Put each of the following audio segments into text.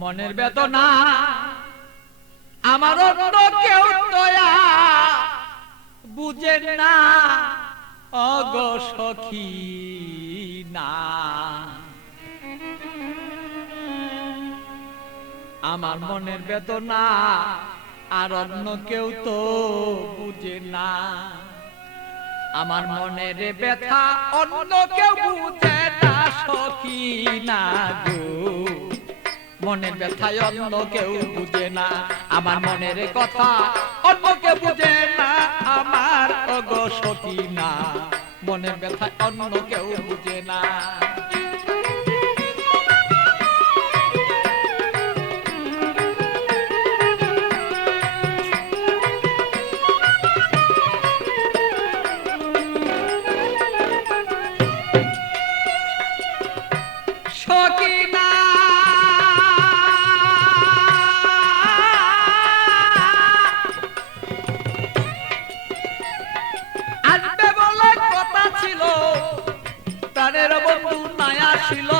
মনের বেদনা আমার অন্য কেউ দয়া বুঝে না অগো সখী না আমার মনের বেদনা আর অন্য কেউ তো বুঝে না আমার মনের ব্যথা অন্য কেউ বুঝে না সখী না গো মনের ব্যথায় অন্য কেউ বুঝে না আমার মনের কথা অন্য কেউ বুঝে না আমার অগো সখী না মনের ব্যথায় অন্য কেউ বুঝে না সখী না ছিল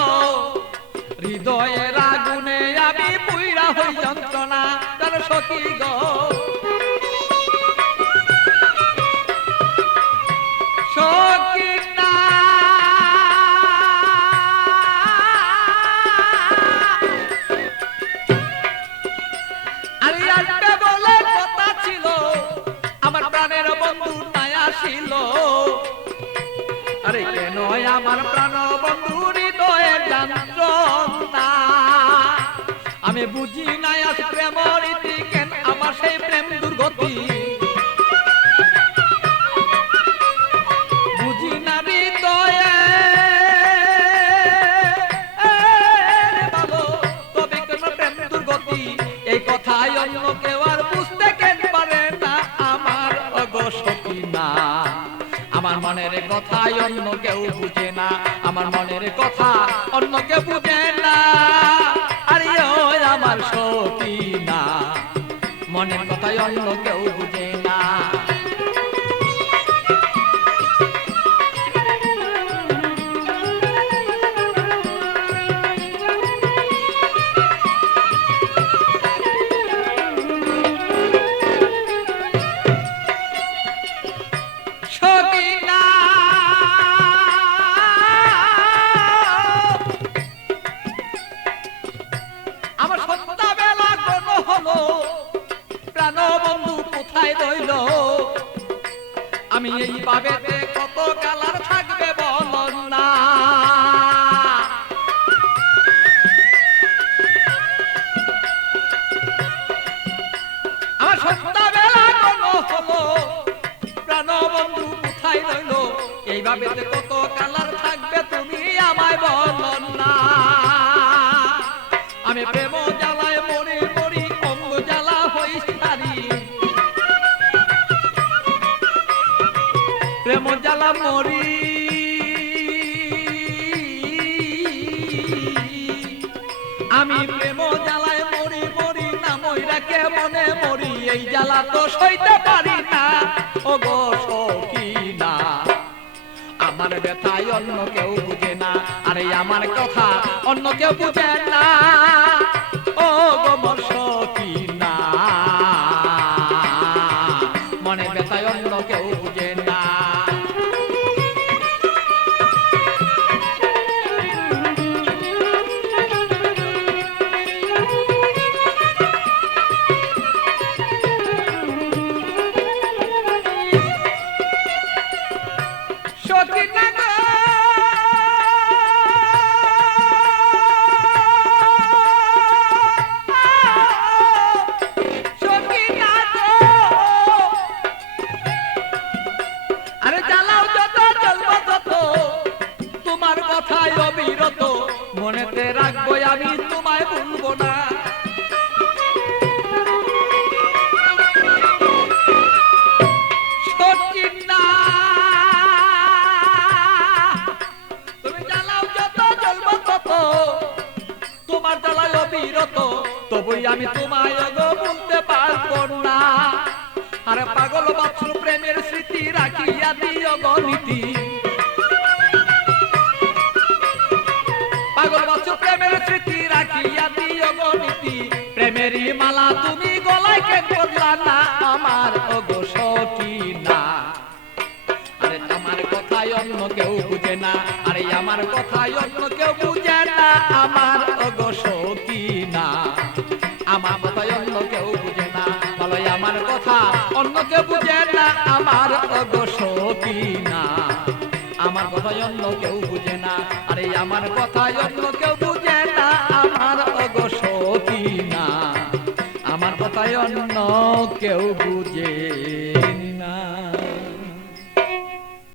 হৃদয়ের আগুনে আমি পুইরা হই যন্ত্রণা তার সখী গো সখী না আরে আজকে বলে কথা ছিল আমার প্রাণের বন্ধু নাই আসিল আরে কেন আমার প্রাণ বন্ধু আমি বুঝি নাই আজ প্রেম রীতি কেন আমার সেই প্রেম দুর্গতি বুঝি না হৃদয়ে ভালো তবে কেন প্রেম দুর্গতি এই কথাই অন্য কেউ আর বুঝতে কেন পারে না আমার অগো সখী না আমার মনের কথাই অন্য কেউ বুঝে না আমার মনের কথা অন্য কেউ বুঝে না আরে আমার সখী না মনের কথাই অন্য কেউ বুঝে না সখী না এইভাবে কত কালার থাকবে বলন না। আমার সন্ধ্যাবেলা কোনো হলো প্রাণবন্ধু কোথায় রইল, এইভাবে কত কালার থাকবে তুমি আমায় বলন না। আমি প্রেম জ্বালায় মরি মরি অঙ্গ জ্বালা হই সারি, প্রেম জ্বালা মরি আমি প্রেম জ্বালায় মরি মরি না মইরা কে মনে মরি, এই জ্বালা তো সইতে পারি না ও গো সখিনা। আমার ব্যথায় অন্য কেউ বুঝে না, আরে আমার কথা অন্য কেউ বুঝে না ও গো মোর সখিনা। মনে ব্যথায় অন্য কেউ বুঝে না। মনেতে রাখবো আমি তোমায় ভুলবো না। সচিনা তুমি জ্বালাও যত জ্বলবো তত, তোমার জ্বালায় অবিরত, তবুই আমি তোমায় ভুলতে পারবো না। আরে পাগল বাছুর প্রেমের স্মৃতি রাখিয়া দিও গণিতি, পাগল বাছুর প্রেমের স্মৃতি রাখিয়া দিও গণিতি, প্রেমেরই মালা তুমি গলায় কে করলা না আমার ওগো সখিনা। আরে আমার কথাই অন্য কেউ বুঝে না, আরে আমার কথাই অন্য কেউ বুঝে না আমার ওগো সখিনা। আমার কথাই অন্য কেউ বুঝে না, বলো আমার কথা অন্য কেউ বুঝে না আমার ওগো সখিনা। আমার কথাই অন্য কেউ বুঝে না, আরে আমার কথাই অন্য কেউ বুঝে না আমার ওগো সখিনা। আমার কথাই অন্য কেউ বুঝে